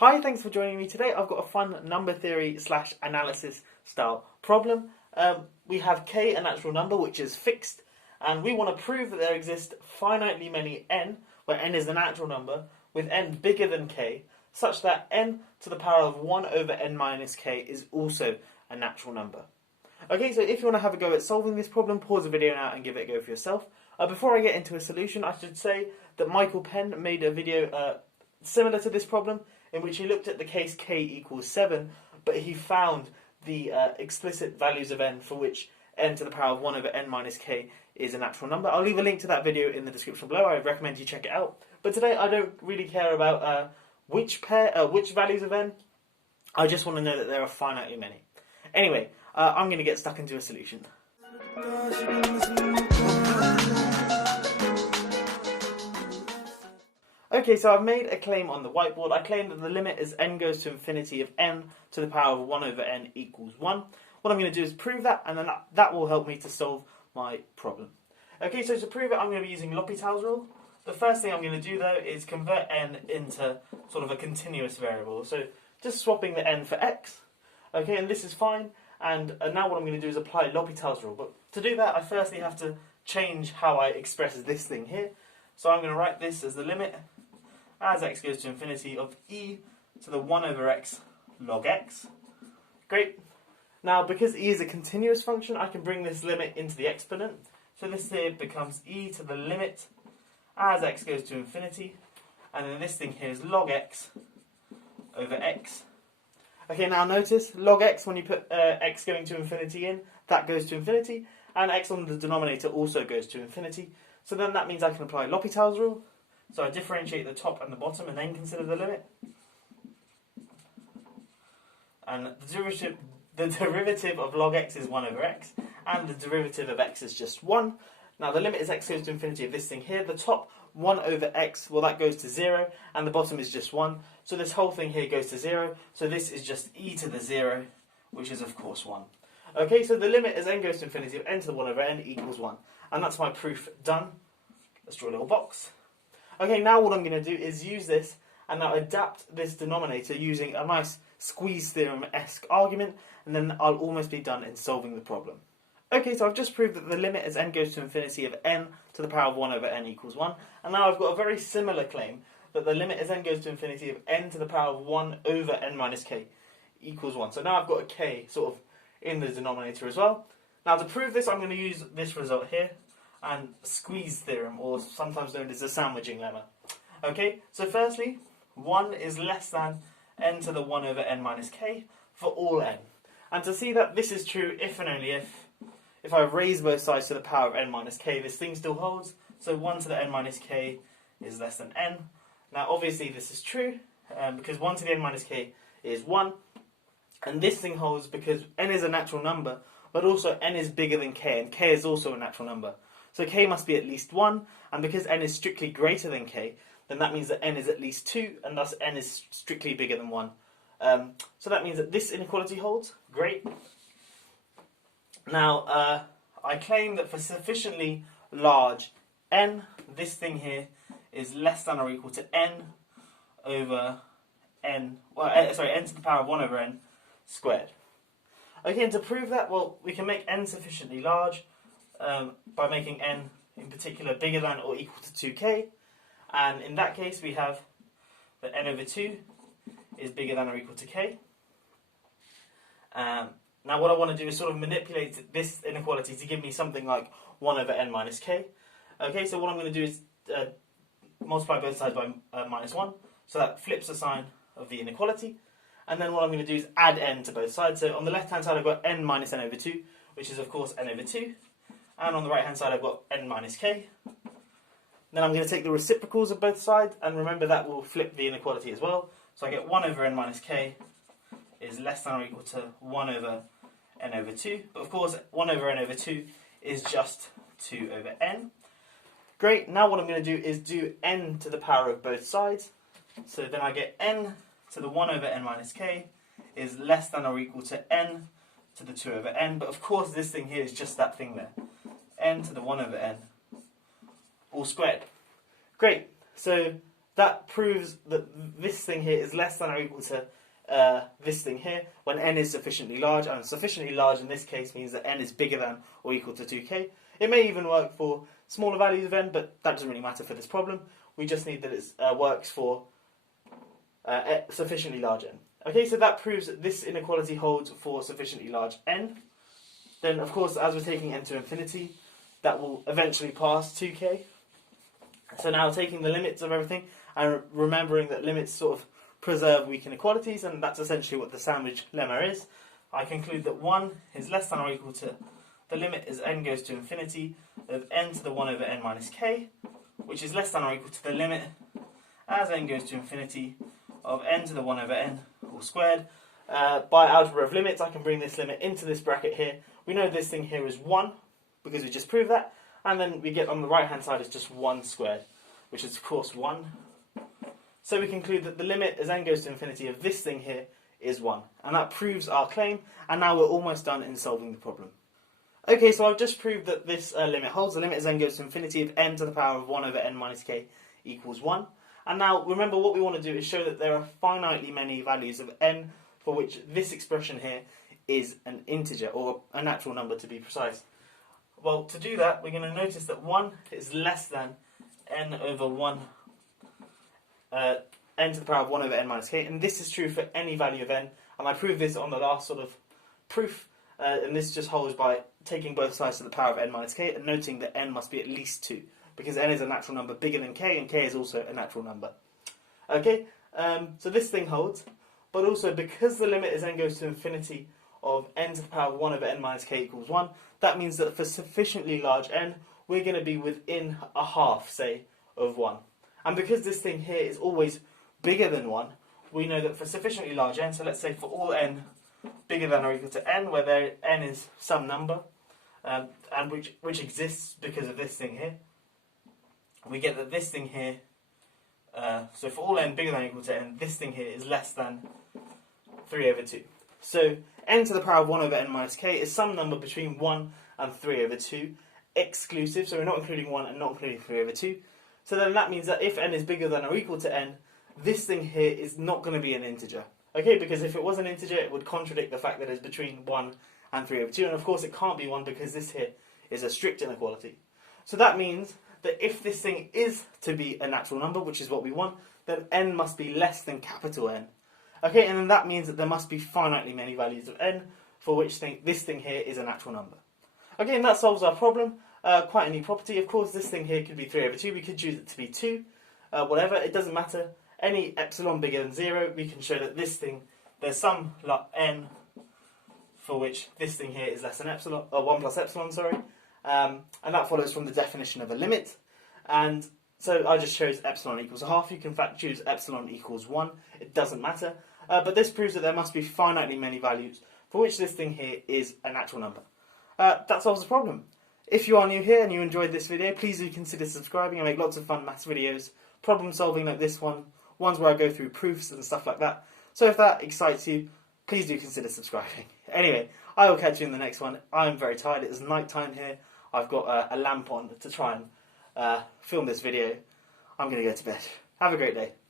Hi, thanks for joining me today. I've got a fun number theory slash analysis style problem. We have k, a natural number, which is fixed, and we want to prove that there exist finitely many n, where n is a natural number, with n bigger than k, such that n to the power of 1 over n minus k is also a natural number. Okay, so if you want to have a go at solving this problem, pause the video now and give it a go for yourself. Before I get into a solution, I should say that Penn made a video similar to this problem, in which he looked at the case k equals 7, but he found the explicit values of n for which n to the power of 1 over n minus k is a natural number. I'll leave a link to that video in the description below. I recommend you check it out. But today I don't really care about which values of n. I just want to know that there are finitely many. Anyway, I'm going to get stuck into a solution. Okay, so I've made a claim on the whiteboard. I claim that the limit as n goes to infinity of n to the power of 1 over n equals 1. What I'm going to do is prove that, and then that will help me to solve my problem. Okay, so to prove it, I'm going to be using L'Hopital's rule. The first thing I'm going to do, though, is convert n into sort of a continuous variable. So just swapping the n for x. Okay, and this is fine. And now what I'm going to do is apply L'Hopital's rule. But to do that, I firstly have to change how I express this thing here. So I'm going to write this as the limit as x goes to infinity of e to the 1 over x log x. Great. Now, because e is a continuous function, I can bring this limit into the exponent. So this here becomes e to the limit as x goes to infinity. And then this thing here is log x over x. Okay, now notice, log x, when you put x going to infinity in, that goes to infinity. And x on the denominator also goes to infinity. So then that means I can apply L'Hopital's rule. So I differentiate the top and the bottom and then consider the limit. And the derivative of log x is 1 over x, and the derivative of x is just 1. Now the limit as x goes to infinity of this thing here, the top 1 over x, well, that goes to 0, and the bottom is just 1. So this whole thing here goes to 0, so this is just e to the 0, which is of course 1. Okay, so the limit as n goes to infinity of n to the 1 over n equals 1. And that's my proof done. Let's draw a little box. Okay, now what I'm going to do is use this and now adapt this denominator using a nice squeeze theorem-esque argument, and then I'll almost be done in solving the problem. Okay, so I've just proved that the limit as n goes to infinity of n to the power of 1 over n equals 1, and now I've got a very similar claim that the limit as n goes to infinity of n to the power of 1 over n minus k equals 1. So now I've got a k sort of in the denominator as well. Now to prove this, I'm going to use this result here, and squeeze theorem, or sometimes known as the sandwiching lemma. Okay, so firstly, 1 is less than n to the 1 over n minus k for all n. And to see that this is true if and only if I raise both sides to the power of n minus k, this thing still holds. So 1 to the n minus k is less than n. Now obviously this is true, because 1 to the n minus k is 1. And this thing holds because n is a natural number, but also n is bigger than k, and k is also a natural number. So k must be at least 1, and because n is strictly greater than k, then that means that n is at least 2, and thus n is strictly bigger than 1. So that means that this inequality holds. Great. Now, I claim that for sufficiently large n, this thing here is less than or equal to n over n, n to the power of 1 over n squared. Okay, and to prove that, well, we can make n sufficiently large by making n in particular bigger than or equal to 2k, and in that case we have that n over 2 is bigger than or equal to k. Now what I want to do is sort of manipulate this inequality to give me something like 1 over n minus k. Okay, so what I'm going to do is multiply both sides by minus 1, so that flips the sign of the inequality. And then what I'm going to do is add n to both sides. So on the left hand side I've got n minus n over 2, which is of course n over 2. And on the right hand side I've got n minus k. Then I'm going to take the reciprocals of both sides, and remember that will flip the inequality as well. So I get 1 over n minus k is less than or equal to 1 over n over 2. But of course 1 over n over 2 is just 2 over n. Great, now what I'm going to do is do n to the power of both sides. So then I get n to the 1 over n minus k is less than or equal to n to the 2 over n. But of course this thing here is just that thing there. N to the 1 over n all squared. Great. So that proves that this thing here is less than or equal to this thing here when n is sufficiently large, and sufficiently large in this case means that n is bigger than or equal to 2k. It may even work for smaller values of n, but that doesn't really matter for this problem. We just need that it works for sufficiently large n. Okay, so that proves that this inequality holds for sufficiently large n. Then, of course, as we're taking n to infinity, that will eventually pass 2k. So now taking the limits of everything and remembering that limits sort of preserve weak inequalities, and that's essentially what the sandwich lemma is. I conclude that 1 is less than or equal to the limit as n goes to infinity of n to the 1 over n minus k, which is less than or equal to the limit as n goes to infinity of n to the 1 over n all squared. By algebra of limits, I can bring this limit into this bracket here. We know this thing here is 1 because we just proved that, and then we get on the right hand side is just 1 squared, which is of course 1. So we conclude that the limit as n goes to infinity of this thing here is 1. And that proves our claim, and now we're almost done in solving the problem. Okay, so I've just proved that this limit holds. The limit as n goes to infinity of n to the power of 1 over n minus k equals 1. And now remember, what we want to do is show that there are finitely many values of n for which this expression here is an integer, or a natural number to be precise. Well, to do that, we're going to notice that 1 is less than n over 1, n to the power of 1 over n minus k, and this is true for any value of n, and I proved this on the last sort of proof, and this just holds by taking both sides to the power of n minus k and noting that n must be at least 2, because n is a natural number bigger than k, and k is also a natural number. Okay, so this thing holds, but also because the limit as n goes to infinity of n to the power of 1 over n minus k equals 1, that means that for sufficiently large n, we're going to be within a half, say, of 1. And because this thing here is always bigger than 1, we know that for sufficiently large n, so let's say for all n bigger than or equal to n, where there n is some number, and which exists because of this thing here, we get that this thing here, so for all n bigger than or equal to n, this thing here is less than 3 over 2. So n to the power of 1 over n minus k is some number between 1 and 3 over 2, exclusive, so we're not including 1 and not including 3 over 2. So then that means that if n is bigger than or equal to n, this thing here is not going to be an integer. Okay, because if it was an integer, it would contradict the fact that it's between 1 and 3 over 2, and of course it can't be 1 because this here is a strict inequality. So that means that if this thing is to be a natural number, which is what we want, then n must be less than capital N. Okay, and then that means that there must be finitely many values of n for which this thing here is a natural number. Okay, and that solves our problem. Quite a neat property. Of course, this thing here could be 3 over 2. We could choose it to be 2. Whatever, it doesn't matter. Any epsilon bigger than 0, we can show that this thing, there's some n for which this thing here is less than epsilon, or 1 plus epsilon, sorry. And that follows from the definition of a limit. And so I just chose epsilon equals a half. You can in fact choose epsilon equals 1. It doesn't matter. But this proves that there must be finitely many values for which this thing here is a natural number. That solves the problem. If you are new here and you enjoyed this video, please do consider subscribing. I make lots of fun maths videos, problem solving like this one, ones where I go through proofs and stuff like that. So if that excites you, please do consider subscribing. Anyway, I will catch you in the next one. I'm very tired. It is night time here. I've got a lamp on to try and film this video. I'm going to go to bed. Have a great day.